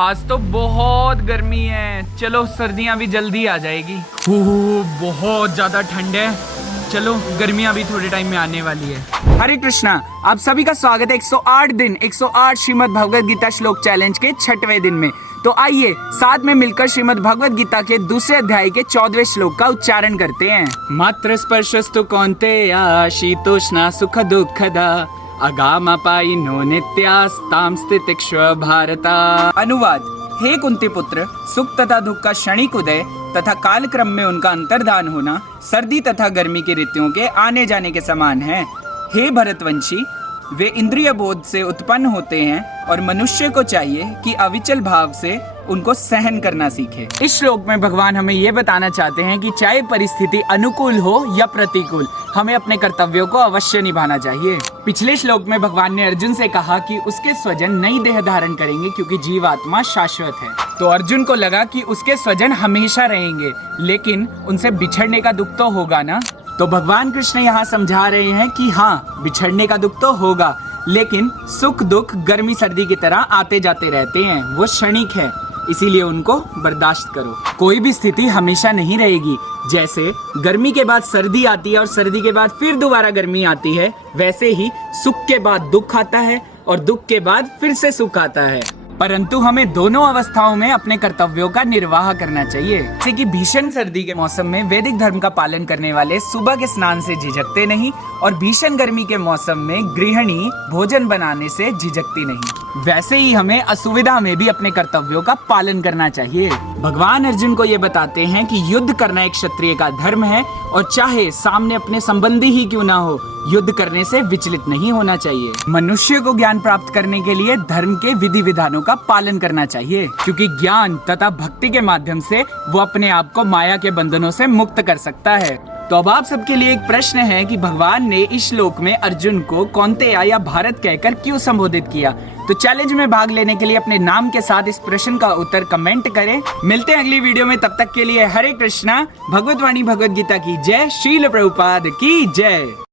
आज तो बहुत गर्मी है, चलो सर्दियाँ भी जल्दी आ जाएगी। बहुत ज्यादा ठंड है, चलो गर्मियाँ भी थोड़े टाइम में आने वाली है। हरे कृष्णा, आप सभी का स्वागत है 108 दिन 108 श्रीमद् भगवद गीता श्लोक चैलेंज के 6वें दिन में। तो आइए साथ में मिलकर श्रीमद् भगवद गीता के दूसरे अध्याय के 14वें श्लोक का उच्चारण करते हैं। मात्र स्पर्शस्तु कौन्तेय शीतोष्णा सुख दुःखदा अगामापायिनो नित्यास्तां स्थितिक्ष्व भारता। अनुवाद। हे कुंती पुत्र, सुख तथा दुख का क्षणिक उदय तथा कालक्रम में उनका अंतर्धान होना सर्दी तथा गर्मी की ऋतुओं के आने जाने के समान है। हे भरतवंशी, वे इंद्रिय बोध से उत्पन्न होते हैं और मनुष्य को चाहिए कि अविचल भाव से उनको सहन करना सीखे। इस श्लोक में भगवान हमें ये बताना चाहते हैं कि चाहे परिस्थिति अनुकूल हो या प्रतिकूल, हमें अपने कर्तव्यों को अवश्य निभाना चाहिए। पिछले श्लोक में भगवान ने अर्जुन से कहा कि उसके स्वजन नई देह धारण करेंगे क्योंकि जीवात्मा शाश्वत है। तो अर्जुन को लगा कि उसके स्वजन हमेशा रहेंगे, लेकिन उनसे बिछड़ने का दुख तो होगा ना। तो भगवान कृष्ण यहाँ समझा रहे हैं कि हाँ, बिछड़ने का दुख तो होगा, लेकिन सुख दुख गर्मी सर्दी की तरह आते जाते रहते हैं, वो क्षणिक है, इसीलिए उनको बर्दाश्त करो। कोई भी स्थिति हमेशा नहीं रहेगी। जैसे गर्मी के बाद सर्दी आती है और सर्दी के बाद फिर दोबारा गर्मी आती है, वैसे ही सुख के बाद दुख आता है और दुख के बाद फिर से सुख आता है। परंतु हमें दोनों अवस्थाओं में अपने कर्तव्यों का निर्वाह करना चाहिए। जैसे कि भीषण सर्दी के मौसम में वैदिक धर्म का पालन करने वाले सुबह के स्नान से झिझकते नहीं और भीषण गर्मी के मौसम में गृहिणी भोजन बनाने से झिझकती नहीं, वैसे ही हमें असुविधा में भी अपने कर्तव्यों का पालन करना चाहिए। भगवान अर्जुन को ये बताते हैं कि युद्ध करना एक क्षत्रिय का धर्म है और चाहे सामने अपने संबंधी ही क्यों ना हो, युद्ध करने से विचलित नहीं होना चाहिए। मनुष्य को ज्ञान प्राप्त करने के लिए धर्म के विधि विधानों का पालन करना चाहिए, क्योंकि ज्ञान तथा भक्ति के माध्यम से वो अपने आप को माया के बंधनों से मुक्त कर सकता है। तो अब आप सबके लिए एक प्रश्न है कि भगवान ने इस श्लोक में अर्जुन को कौन्तेय या भारत कहकर क्यों संबोधित किया। तो चैलेंज में भाग लेने के लिए अपने नाम के साथ इस प्रश्न का उत्तर कमेंट करें। मिलते हैं अगली वीडियो में, तब तक के लिए हरे कृष्णा। भगवत वाणी भगवद गीता की जय। श्रील प्रभुपाद की जय।